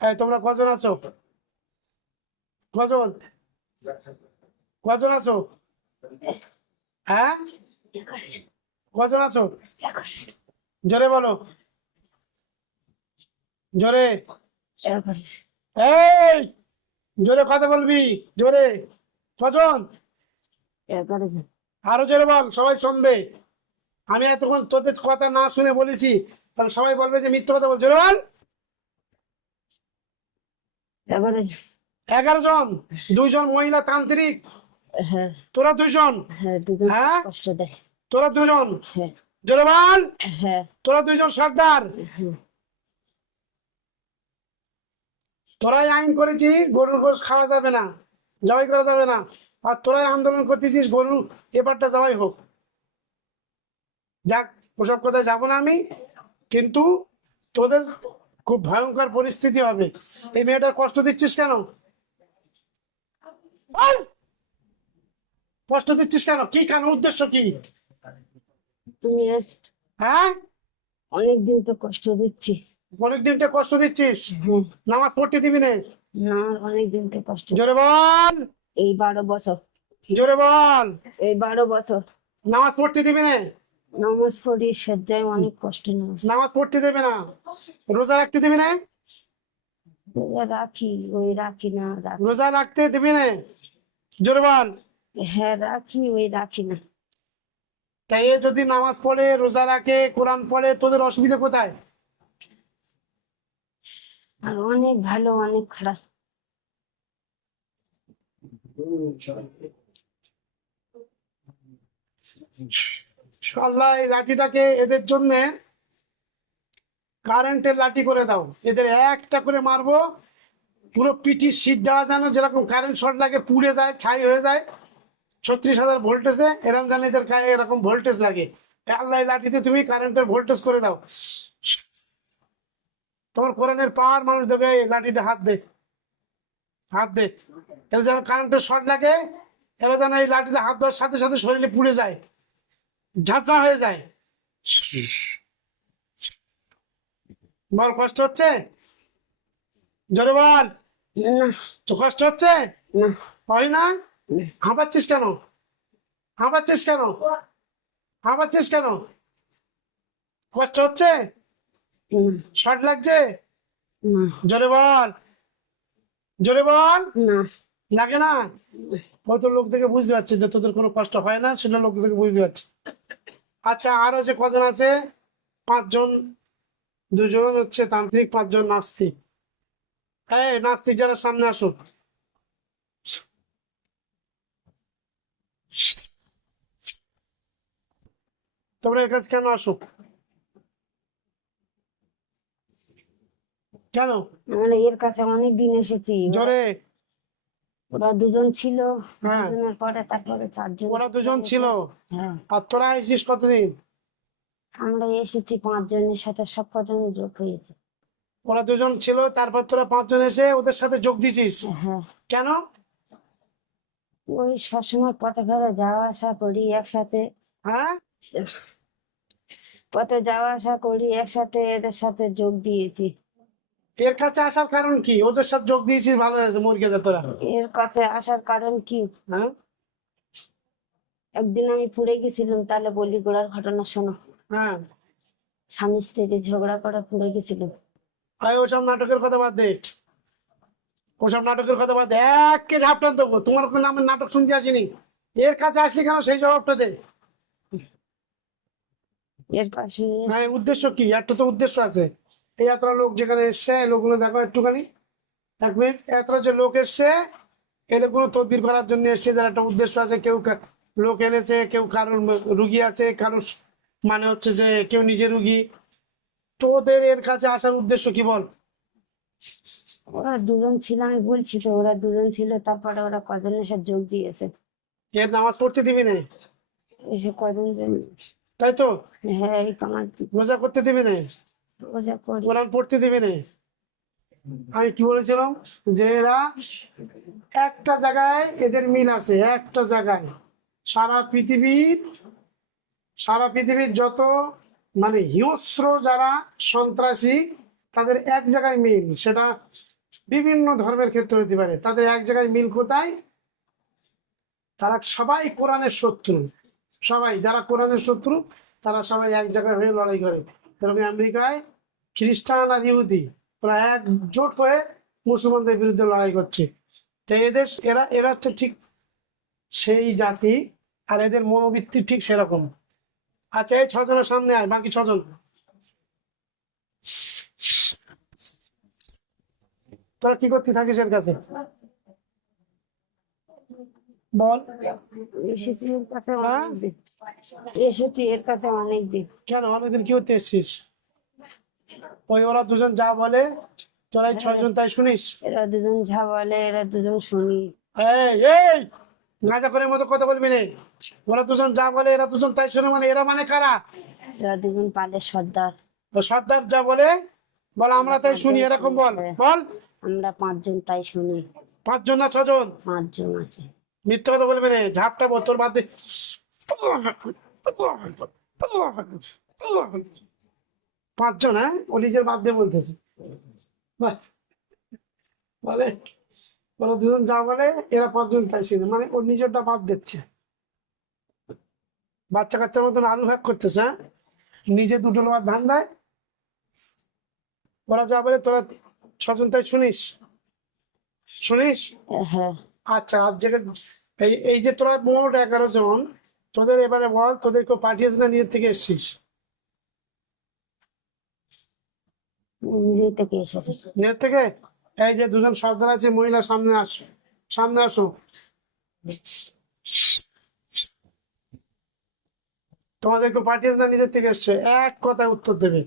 এই তোমরা কজন আছো? কজন কজন আছো? হ্যাঁ, কজন আছো? জোরে বলো, জোরে। এই জোরে কথা বলবি, জোরে। কজন? আরো জোরে বল, সবাই শুনবে। আমি এতক্ষণ তোদের কথা না শুনে বলেছি, তাহলে সবাই বলবে যে মিথ্যে কথা বল। জোরে বল। 11 জন। 2 জন মহিলা তান্ত্রিক, হ্যাঁ তোরা 2 জন। হ্যাঁ, দুজন হ্যাঁ, কষ্ট দেয়। তোরা 2 জন। হ্যাঁ জোরে বল। হ্যাঁ তোরা 2 জন সর্দার। হ্যাঁ। তোরাই আইন করেছি গরুর গোশ খাওয়া যাবে না, জবাই করা যাবে না। আর তোরাই আন্দোলন করতেছিস গরু এবারটা জবাই হোক। যাক, ওসব কথায় যাবো না আমি, কিন্তু তোদের খুব ভয়ঙ্কর পরিস্থিতি হবে। এই মেয়েটার কষ্ট দিচ্ছিস কেন? বল! কষ্ট দিচ্ছিস কেন? কি কেন, উদ্দেশ্য কি? তুমি হ্যাঁ, অনেকদিন তো কষ্ট দিচ্ছি। অনেকদিন তো কষ্ট দিচ্ছিস। হ্যাঁ, নামাজ পড়তে দিবি না? না, অনেকদিন তো কষ্ট। জোরে বল, এই 12 বছর, জোরে বল। এই 12 বছর নামাজ পড়তে দিবি না? নামাজ পড়ি, সজ্জায় অনেক কষ্ট নামাজ নামাজ পড়তে দেবে না। রোজা রাখতে দিবি না? রাখি, ওই রাখি না, রাখি। রোজা রাখতে দিবি না? জোরে বল। হ্যাঁ রাখি, ওই রাখি না। তাই এ যদি নামাজ পড়ে, রোজা রাখে, কোরআন পড়ে, তোদের অসুবিধা কোথায়? আর অনেক ভালো, অনেক খারাপ। আল্লাহ এই লাঠিটাকে এদের জন্য কারেন্টের লাঠি করে দাও। এদের একটা করে মারবো, পুরো পিটির সিট দেওয়া যেন যেরকম কারেন্ট শর্ট লাগে পুড়ে যায়, ছাই হয়ে যায় 36,000 ভোল্টেজে, এরকম যেন এদের গায়ে এরকম ভোল্টেজ লাগে। আল্লাহ এই লাঠিতে তুমি কারেন্টের ভোল্টেজ করে দাও। তোমার কোরআনের পাওয়ার মানুষ দেবে। এই লাঠিটা হাত দে, হাত দে। এরা যেন কারেন্টের শর্ট লাগে, এরা যেন এই লাঠিতে হাত দেওয়ার সাথে সাথে শরীরে পুড়ে যায়, ঝাঁঝরা হয়ে যায়। বল, কষ্ট হচ্ছে? জোরে বল। না তো কষ্ট হচ্ছে? না হয় না? হাঁপাচ্ছিস কেন? হাঁপাচ্ছিস কেন? হাঁপাচ্ছিস কেন? কষ্ট হচ্ছে? শর্ট লাগছে? না জোরে বল, জোরে বল। না। লাগে না? কত লোক থেকে বুঝতে পারছি যে তোদের কোনো কষ্ট হয় না, সেটা লোক থেকে বুঝতে পারছি। আচ্ছা, আরো যে কজন আছে? 5 জন। 2 জন হচ্ছে তান্ত্রিক, 5 জন নাস্তিক। এই নাস্তিক যারা, সামনে আসুন। তোমরা এর কাছে কেন আসো? কেন? আমরা এর কাছে অনেক দিন এসেছি। জোরে। ওরা 2জন ছিল, হ্যাঁ, 2জনের পরে তারপরে 4জন। ওরা 2 জন ছিল। হ্যাঁ, আর তোরা এসেছিস কতদিন? আমরা এসেছি 5জনের সাথে, সব কজন যোগ হয়েছে। ওরা 2 জন ছিল, তারপর তোরা 5 জন এসে ওদের সাথে যোগ দিছিস। হ্যাঁ, কেন? ওই সবসময় পথে ঘরে যাওয়া আসা করি একসাথে, হ্যাঁ, পথে যাওয়া আসা করি একসাথে, এদের সাথে যোগ দিয়েছি। এর কাছে আসার কারণ কি? ওদের সাথে যোগ দিয়েছিস, ভালো হয়েছে, মুরগে যা তোরা। এর কাছে আসার কারণ কি? হ্যাঁ, একদিন আমি পুড়ে গেছিলাম, তাহলে বলি গোড়ার ঘটনা শোনো। হ্যাঁ। স্বামী স্ত্রী ঝগড়া করে পুড়ে গেছিলাম। আয়, ওসব নাটকের কথা বাদ দে, ওসব নাটকের কথা বাদ দে। একে ঝাপটান দেবো, তোমার কোনো নামের নাটক শুনতে আসিনি। এর কাছে আসলি কেন, সেই জবাবটা দে। এর পাশে হ্যাঁ, উদ্দেশ্য কি? একটা তো উদ্দেশ্য আছে। এই এতটা লোক যেখানে এসছে, লোকগুলো দেখো একটুখানি, 1 মিনিট। এতটা যে লোক এসছে, এই লোকগুলো তদবির করার জন্য এসছে, যার একটা উদ্দেশ্য আছে। কেউ লোক এনেছে, কেউ কারোর রুগী আছে, কারোর মানে হচ্ছে যে কেউ নিজে রুগী। তোদের এর কাছে আসার উদ্দেশ্য কি বল? ওরা 2জন ছিল, আমি বলছি তো, ওরা 2জন ছিল, তারপরে ওরা কজনের সাথে যোগ দিয়েছে। এর নামাজ পড়তে দিবি না, এসে কজন তাই তো? হ্যাঁ, এই তোমার রোজা করতে দিবি না, রোজা করি। কোরআন পড়তে দিবি না। আমি কি বলেছিলাম? যে এরা একটা জায়গায়, এদের মিল আছে একটা জায়গায়। সারা পৃথিবীর, সারা পৃথিবীর যত মানে হিংস্র যারা সন্ত্রাসী, তাদের এক জায়গায় মিল, সেটা বিভিন্ন ধর্মের ক্ষেত্রে হতে পারে। তাদের এক জায়গায় মিল কোথায়? তারা সবাই কোরআনের শত্রু। সবাই যারা কোরআনের শত্রু তারা সবাই এক জায়গায় হয়ে লড়াই করে। যেরকম আমেরিকায় খ্রিস্টান আর ইহুদি ওরা একজোট হয়ে মুসলমানদের বিরুদ্ধে লড়াই করছে। তো এদের এরা এরা হচ্ছে ঠিক সেই জাতি, আর এদের মনোবৃত্তি ঠিক সেরকম। আচ্ছা, এই ছজনের সামনে আয়, বাকি ছজন। তোরা কি করতে থাকিস এর কাছে? বল। এসেছি এর কাছে হ্যাঁ? অনেকদিন, এসেছি এর কাছে অনেকদিন। কেন অনেকদিন কি করতে এসছিস? ওই ওরা দুজন যা বলে তোরা এই ছয়জন তাই শুনিস? এরা দুজন যা বলে এরা দুজন শুনি। এই এই গাঁজা করে মতো কথা বলবি না। ওরা দুজন যা বলে এরা দুজন তাই শোনে, মানে এরা মানে কারা? এরা দুজন পালে সর্দার। ও সর্দার যা বলে বল আমরা তাই শুনি, এরকম বল। বল। আমরা 5 জন তাই শুনি। 5 জন না 6 জন? 5 জন আছে। মিথ্যে কথা বলবি না, ঝাপটা বল তোর বাদ দে। 5 জন? হ্যাঁ, ও নিজের বাদ দিয়ে বলতেছে। বাহ। বলে ওরা দুজন যা বলে এরা 5 জন তাই শুনে, মানে ওর নিজেরটা বাদ দিচ্ছে। বাচ্চা কাচ্চার মতন আলু ভাগ করতেছে। হ্যাঁ, নিজে দুটো লোক ধান দেয়, ওরা যা বলে তোরা 6 জন তাই শুনিস। শুনিস? হ্যাঁ, আচ্ছা, আজ যে এই এই যে তোরা মোট 11 জন, তোদের এবারে বল তোদের কেউ পাঠিয়েছে না নিজের থেকে এসছিস? নিজে থেকে এসেছে। নিজের থেকে? এই যে দুজন সর্দার আছে মহিলা, সামনে আসো, সামনে আসো। তোমাদেরকে পাঠিয়েছে না নিজের থেকে এসছে? এক কথায় উত্তর দেবে,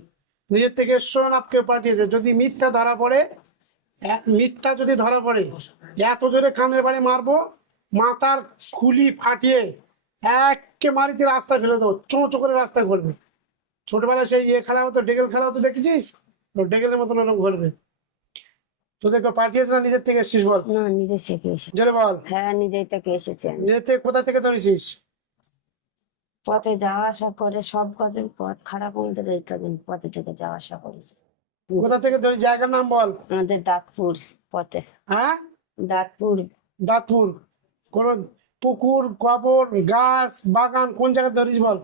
নিজের থেকে এসছো না কেউ পাঠিয়েছে। যদি মিথ্যা ধরা পড়ে, মিথ্যা যদি ধরা পড়ে, এত জোরে কানের বাড়ি মারবো, মাথার খুলি ফাটিয়ে একে মারিতে রাস্তায় ফেলে দেবো, চোঁচো করে রাস্তায় ঘুরবে। ছোটবেলায় সেই ইয়ে খেলা হতো, ডেগেল খেলা হতো, দেখেছিস? তো ডেগেলের মতন ওরকম ঘুরবে। তোদেরকে পাঠিয়েছে না নিজের থেকে এসছিস? বল। না, নিজে থেকে এসেছে। জোরে বল। হ্যাঁ, নিজেই থেকে এসেছে। নিজের থেকে কোথা থেকে ধরেছিস? পথে যাওয়া আসা করে, সব কদিন পথ খারাপ আমাদের, এই কদিন পথে থেকে যাওয়া আসা করেছে। কোথা থেকে ধরে, জায়গার নাম বল। আমাদের দাঁতপুর পথে। হ্যাঁ, দাঁতপুর। দাঁতপুর। কোন পুকুর, কবর, গাছ, বাগান, কোন জায়গায় ধরিস বল।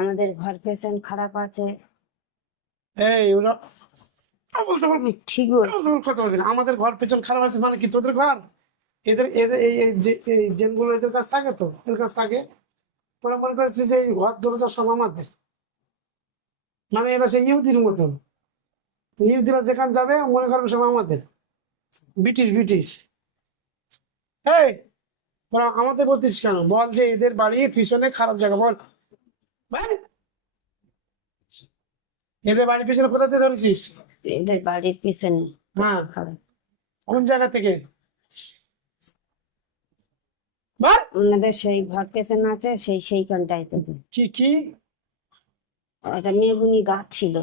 আমাদের ঘর পেশেন্ট খারাপ আছে। এই ওরা বলতে পারবি? ঠিক বল। কথা বলছি না। আমাদের ঘর পেছন খারাপ আছে মানে কি তোদের ঘর? এদের এদের এই এই যে এই জেনগুলো এদের কাছ থাকে, তো এর কাছ থাকে। তোরা মনে করছিস যে এই ঘর দরজা সব আমাদের, মানে এরা সেই ইহুদির মতন। ইহুদিরা যেখানে যাবে মনে করবে সব আমাদের, ব্রিটিশ ব্রিটিশ। এই তোরা আমাদের বলতিস কেন? বল যে এদের বাড়ির পিছনে খারাপ জায়গা, বল। বল। এদের বাড়ির পিছনে কোথা থেকে ধরেছিস? এদের বাড়ির পিছনে হ্যাঁ, খারাপ। কোন জায়গা থেকে? বল। ওনাদের সেই ঘর পেছনে আছে, সেইখানটাই থেকে। কি কি একটা মেগুনি গাছ ছিল,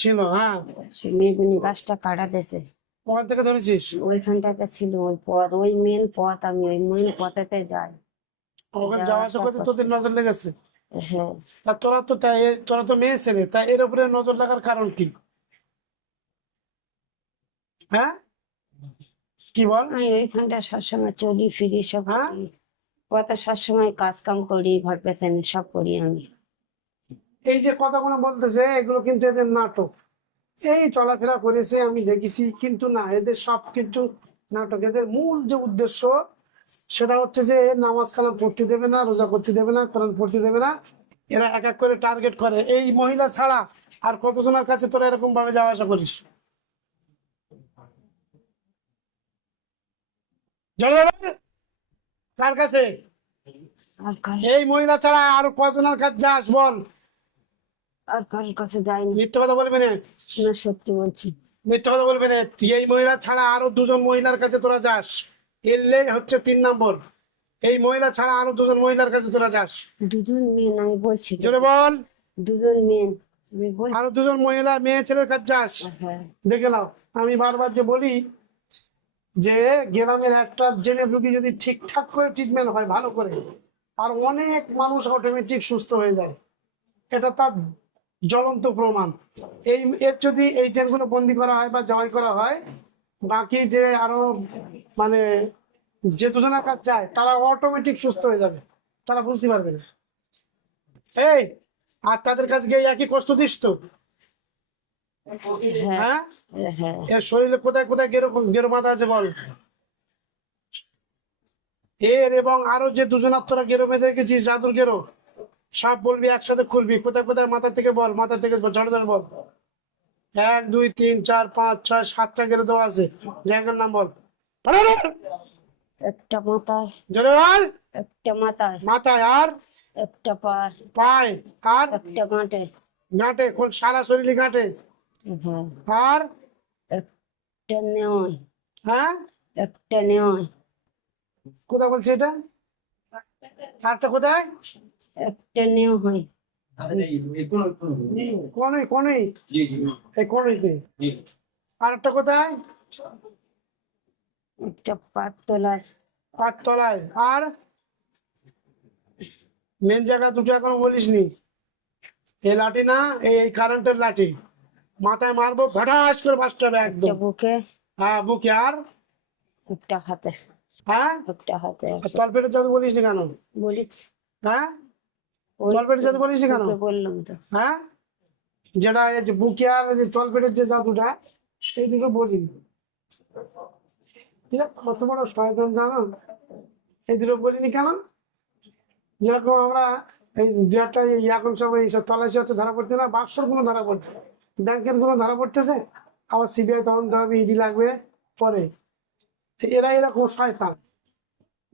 ছিল? হ্যাঁ, সেই মেগুনি গাছটা কাটা দিয়েছে। ওখান থেকে ধরেছিস? ওইখানটাতে ছিল ওই পথ, ওই মেন পথ। আমি ওই মেন পথেতে যাই। ওখানে যাওয়া আসা করতে তোদের নজর লেগেছে? হ্যাঁ, তা তোরা তো তাই, তোরা তো মেয়ে ছেলে, তা এর উপরে নজর লাগার কারণ কি? হ্যাঁ, কি বল? আমি ওইখানটা সবসময় চলি ফিরি, সব হ্যাঁ? করি। পথে সবসময় কাজ কাম করি, ঘর পেছনে সব করি আমি। এই যে কথাগুলো বলতেছে এগুলো কিন্তু এদের নাটক। এই চলাফেরা করেছে আমি দেখেছি, কিন্তু না, এদের সবকিছু নাটক। এদের মূল যে উদ্দেশ্য সেটা হচ্ছে যে নামাজ কালাম পড়তে দেবে না, রোজা করতে দেবে না, কোরআন পড়তে দেবে না। এরা এক এক করে টার্গেট করে। এই মহিলা ছাড়া আর কতজনের কাছে তোরা এরকম ভাবে যাওয়া আসা করিস? জোরে বল। কার কাছে? আর এই মহিলা ছাড়া আর কজনের কাছে যাস বল। কারোর কাছে যাইনি। মিথ্যে কথা বলবি না, না, সত্যি বলছি। মিথ্যে কথা বলবি না। তুই এই মহিলা ছাড়া আরো 2 জন মহিলার কাছে তোরা যাস, এলে হচ্ছে 3 নম্বর। এই মহিলা ছাড়া আরো 2 জন মহিলার কাছে তোরা যাস। 2 জন মেন আমি বলছি তো। জোরে বল। 2 জন মেন আমি বলছি। আরো 2 জন মহিলা, মেয়ে ছেলের কাছে যাস। হ্যাঁ, দেখে নাও, আমি বারবার যে বলি যে গ্রামের একটা জেনে রুগী যদি ঠিকঠাক করে ট্রিটমেন্ট হয় ভালো করে, আর অনেক মানুষ অটোমেটিক সুস্থ হয়ে যায়। এটা তার জ্বলন্ত প্রমাণ। এই এর যদি এই জেলগুলো বন্দি করা হয় বা জবাই করা হয়, বাকি যে আরো মানে যে দুজনের কাজ যায় তারা অটোমেটিক সুস্থ হয়ে যাবে, তারা বুঝতে পারবে না। এই আর তাদের কাছে গিয়ে একই কষ্ট দিস তো? হ্যাঁ হ্যাঁ, হ্যাঁ এর শরীরে কোথায় কোথায় গেরো বাঁধা আছে বল? এর এবং আরো যে দুজন তোরা গেরো বেঁধে রেখেছিস, জাদুর গেরো, সব বলবি একসাথে খুলবি। কোথায় কোথায় মাথা থেকে বল, মাথা থেকে ঝড় ঝড় বল। 1 2 3 4 5 6 7টা গেরো দেওয়া আছে, জায়গার নাম বল। একটা মাথায়, জোরে বল। একটা মাথায়, মাথায় আর একটা পায়ে, পায় আর একটা গাঁটে। গাঁটে, কোন সারা শরীরে গাঁটে। হ্যাঁ আর একটা নেওয়ায়, হ্যাঁ, একটা নেওয়ায়, কোথায় বলছি এটা? আরটা কোথায়? একটা নেওয়ায়, কোনই কোনই, এই কোনইতে। আর একটা কোথায়? একটা পাতলায়, পাঁচতলায়। আর মেন জায়গা দুটো এখনো বলিসনি। এই লাঠি না, এই কারেন্টের লাঠি, মাথায় মারবো, ভটাস করে বাঁচতে হবে একদম। একটা বুকে, হ্যাঁ, বুকে। আর একটা হাতে, হ্যাঁ, একটা হাতে আর আছে। তলপেটের জাদু বলিসনি কেন? বলিস হ্যাঁ, ওই তলপেটের জাদু বলিসনি কেন? তোকে বললাম তো। হ্যাঁ, যেটা এই যে বুকে আর এই যে তলপেটের যে জাদুটা, সেই দুটো বলিনি। এরা কত বড় শয়তান জানো? এই দুটো বলিনি কেন? যেরকম আমরা এই দু একটা এখন সব এইসব তল্লাশি হচ্ছে, ধরা পড়ছে না, বাক্সর কোনো ধরা পড়ছে, ব্যাংকের কোনো ধরা পড়তেছে, আবার সিবিআই তদন্ত হবে, ইডি লাগবে পরে। এরা এরকম শয়তান,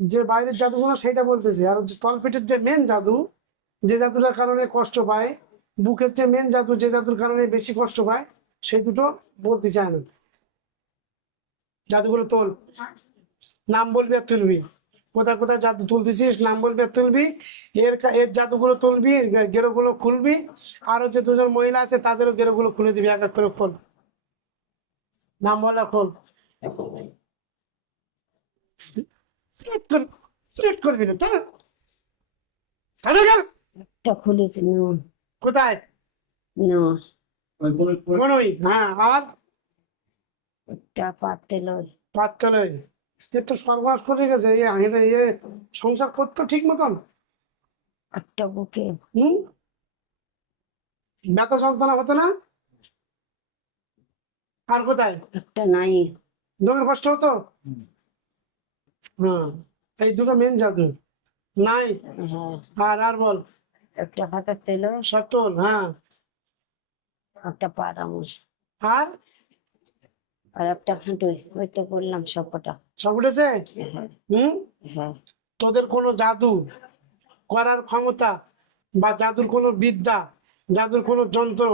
যে বাইরের জাদুগুলো সেটা বলতেছে। আর যে তলপেটের যে মেন জাদু, যে জাদুটার কারণে কষ্ট পায়, বুকের যে মেন জাদু, যে জাদুর কারণে বেশি কষ্ট পায়, সেই দুটো বলতে চায় না। জাদুগুলো তোল, নাম বলবি আর তুলবি। কোথায় কোথায় জাদু তুলতেছিস নাম বলবি আর তুলবি। এর জাদুগুলো তুলবি, গেরোগুলো খুলবি। আরো যে দুজন মহিলা আছে তাদেরও গেরোগুলো খুলে দিবি, এক এক করে খোল। নাম বলা খোল। করবি না তো? একটা খুলেছে নেওয়া, কোথায়? নেওয়া, মনই। হ্যাঁ, আর একটা পাতলায়, পাততলে। এ তো সর্বনাশ করে গেছে, সংসার করতো ঠিক মতন। একটা বুকে, হম, ব্যথা যন্ত্রণা হতো না? আর কোথায়? একটা নাই, দমের কষ্ট হতো? হ্যাঁ, এই দুটো মেন জাদু নাই। হ্যাঁ আর আর বল। একটা হাতের তেলো, সব তোল। হ্যাঁ, একটা পারামুষ, আর আর একটা হাঁটুই। ওই তো বললাম সবকটা। সব উঠেছে। হ্যাঁ হুম, হ্যাঁ তোদের কোনো জাদু করার ক্ষমতা বা জাদুর কোনো বিদ্যা, জাদুর কোনো যন্ত্র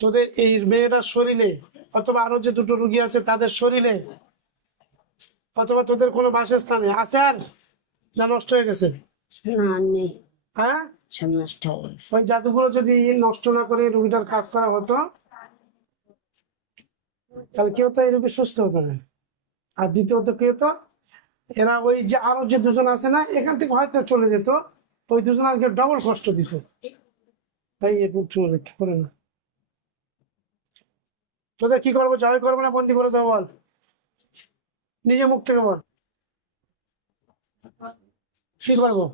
তোদের এই মেয়েটার শরীরে, অথবা আরো যে দুটো রুগী আছে তাদের শরীরে, অথবা তোদের কোনো বাসস্থানে আছে আর, না নষ্ট হয়ে গেছে? না নেই, হ্যাঁ, সব নষ্ট হয়ে গেছে। ওই জাদুগুলো যদি নষ্ট না করে রুগীটার কাজ করা হতো, তাহলে কি হতো? এই রুগী সুস্থ হতো না। আর দ্বিতীয়ত কি হতো? এরা ওই যে আরো যে দুজন আছে না, এখান থেকে হয়তো চলে যেত, ওই দুজন আজকে ডবল কষ্ট দিত। তাই করে না। তোদের কি করবো? জবাই করবো না বন্দি করে দেবো বল? নিজে মুখ থেকে বল, কি করবো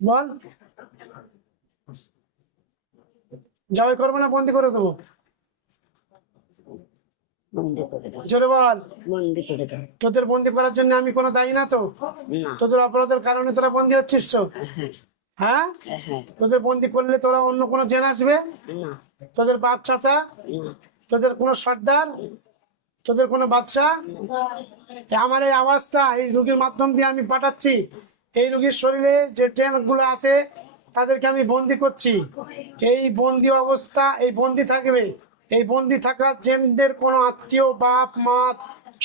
বল? জবাই করবো না বন্দি করে দেবো? বন্দি করে দাও, জোরে বল। বন্দি করে দাও। তোদের বন্দি করার জন্য আমি কোনো দায়ী না তো? না, তোদের অপরাধের কারণে তোরা বন্দি হচ্ছিস তো? হ্যাঁ হ্যাঁ, হ্যাঁ, তোদের বন্দি করলে তোরা অন্য কোনো জেল আসবে? না তোদের বাপ চাচা, না, তোদের কোনো সর্দার, তোদের কোনো বাদশা? আমার এই আওয়াজটা এই রোগীর মাধ্যম দিয়ে আমি পাঠাচ্ছি। এই রোগীর শরীরে যে চেনগুলো আছে তাদেরকে আমি বন্দি করছি। এই বন্দি অবস্থা, এই বন্দি থাকবে। এই বন্দি থাকা জেনদের কোনো আত্মীয়, বাপ মা,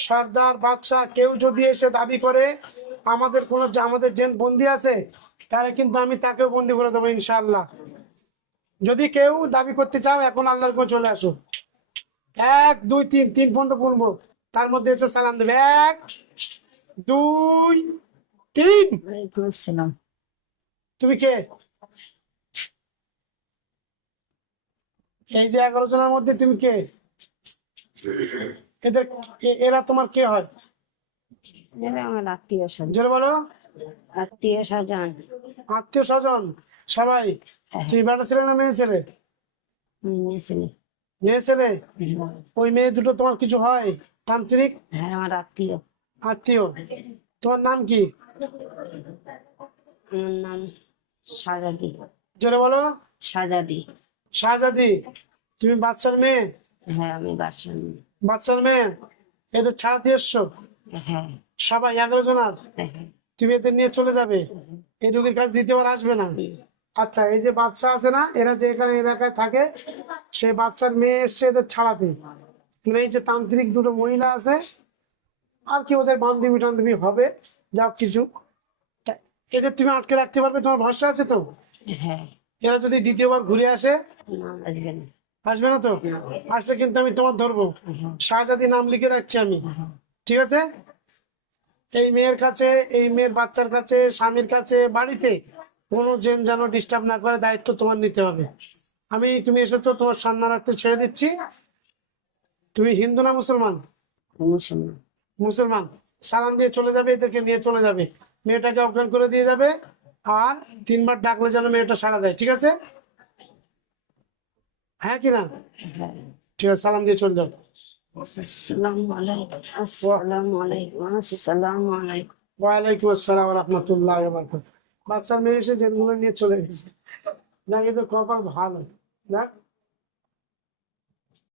সর্দার, বাদশাহ কেউ যদি এসে দাবি করে আমাদের জেন বন্দি আছে, তাহলে কিন্তু আমি তাকেও বন্দি করে দেবো ইনশাআল্লাহ। যদি কেউ দাবি করতে চাও, এখন আল্লাহর কাছে চলে আসো। 1 2 3, 3 পর্যন্ত বলবো, তার মধ্যে এসে সালাম দেবে। 1 2 3। ওয়ালাইকুম আসসালাম। তুমি কে? এই যে 11 জনের মধ্যে তুমি কে? এদের এরা তোমার কে হয়? এরা আমার আত্মীয় স্বজন। জোরে বলো। আত্মীয় স্বজন। আত্মীয় স্বজন সবাই। হ্যাঁ। তুই বেটা ছেলে না মেয়ে ছেলে? নিয়েছিলি। মেয়ে ছেলে। ওই মেয়ে দুটো তোমার কিছু হয়? তান্ত্রিক হ্যাঁ আমার আত্মীয়। আত্মীয়। তোমার নাম কি? আমার নাম সাজাদি। জোরে বলো। সাজাদি। শাহজাদি। তুমি বাচ্চার মেয়ে? হ্যাঁ আমি বাসন। বাচ্চার মেয়ে। এদের ছাড়াতে এসছো হ্যাঁ সবাই 11 জন? আর হ্যাঁ। তুমি এদের নিয়ে চলে যাবে? এই রোগীর কাছে দ্বিতীয়বার আসবে না? আচ্ছা, এই যে বাচ্চা আছে না, এরা যে এখানে এলাকায় থাকে, সেই বাচ্চার মেয়ে এসছে এদের ছাড়াতে। মানে এই যে তান্ত্রিক দুটো মহিলা আছে, আর কি ওদের বান্ধবী টান্ধবী হবে, যা কিছু, তা এদের তুমি আটকে রাখতে পারবে? তোমার ভরসা আছে তো? হ্যাঁ। এরা যদি দ্বিতীয়বার ঘুরে আসে? না আসবে না। আসবে না তো? আসলে কিন্তু আমি তোমার ধরবো। শাহজাদি নাম লিখে রাখছি আমি, ঠিক আছে? এই মেয়ের কাছে, এই মেয়ের বাচ্চার কাছে, স্বামীর কাছে, বাড়িতে কোনো জন যেন ডিস্টার্ব না করে, দায়িত্ব তোমার নিতে হবে। তুমি এসেছো, তোমার সম্মানার্থে ছেড়ে দিচ্ছি। তুমি হিন্দু না মুসলমান? মুসলমান। মুসলমান। সালাম দিয়ে চলে যাবে, এদেরকে নিয়ে চলে যাবে, মেয়েটাকে অজ্ঞান করে দিয়ে যাবে। আর 3বার ডাকলে যেন মেয়েটা সাড়া দেয়, ঠিক আছে? হ্যাঁ কি না? হ্যাঁ। ঠিক আছে, সালাম দিয়ে চলে যাও। আসসালামু আলাইকুম। আসসালামু আলাইকুম। আসসালামু আলাইকুম। ওয়ালাইকুম আসসালাম রহমতুল্লাহ। বাচ্চার মেয়ে এসে জেলগুলো নিয়ে চলে গেছে। নাকি তো কপাল ভালো। দেখ